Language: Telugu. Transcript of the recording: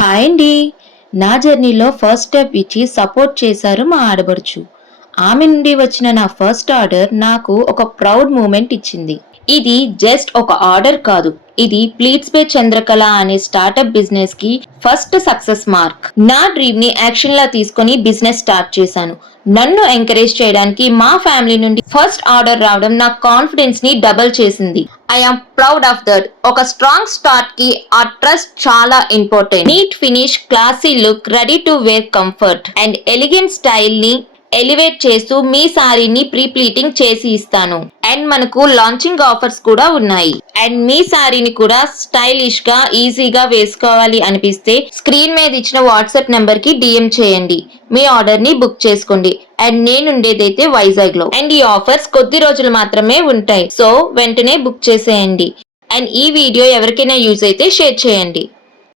హాయ్ అండి. నా జర్నీలో ఫస్ట్ స్టెప్ ఇచ్చి సపోర్ట్ చేశారు మా ఆడబడుచు. ఆమె నుండి వచ్చిన నా ఫస్ట్ ఆర్డర్ నాకు ఒక ప్రౌడ్ మూమెంట్ ఇచ్చింది. ఇది జస్ట్ ఒక ఆర్డర్ కాదు. ఇది ప్లీట్స్ బై చంద్రకళ అనే స్టార్టప్ బిజినెస్ కి ఫస్ట్ సక్సెస్ మార్క్. నా డ్రీమ్ ని యాక్షన్ లా తీసుకొని బిజినెస్ స్టార్ట్ చేశాను. నన్ను ఎంకరేజ్ చేయడానికి మా ఫ్యామిలీ నుండి ఫస్ట్ ఆర్డర్ రావడం నా కాన్ఫిడెన్స్ ని డబుల్ చేసింది. I'm proud of that. ఒక స్ట్రాంగ్ స్టార్ట్ కి ఆ ట్రస్ట్ చాలా important. Neat finish, classy look, ready to wear comfort and elegant style ని ఎలివేట్ చేస్తూ మీ సారీని ప్రీ ప్లీటింగ్ చేసి ఇస్తాను. అండ్ మనకు లాంచింగ్ ఆఫర్స్ కూడా ఉన్నాయి. అండ్ మీ సారీని కూడా స్టైలిష్ గా ఈజీగా వేసుకోవాలి అనిపిస్తే స్క్రీన్ మీద ఇచ్చిన వాట్సాప్ నెంబర్ కి డిఎం చేయండి. మీ ఆర్డర్ ని బుక్ చేసుకోండి. అండ్ నేనుండేదైతే వైజాగ్ లో. అండ్ ఈ ఆఫర్స్ కొద్ది రోజులు మాత్రమే ఉంటాయి. సో వెంటనే బుక్ చేసేయండి. అండ్ ఈ వీడియో ఎవరికైనా యూజ్ అయితే షేర్ చేయండి.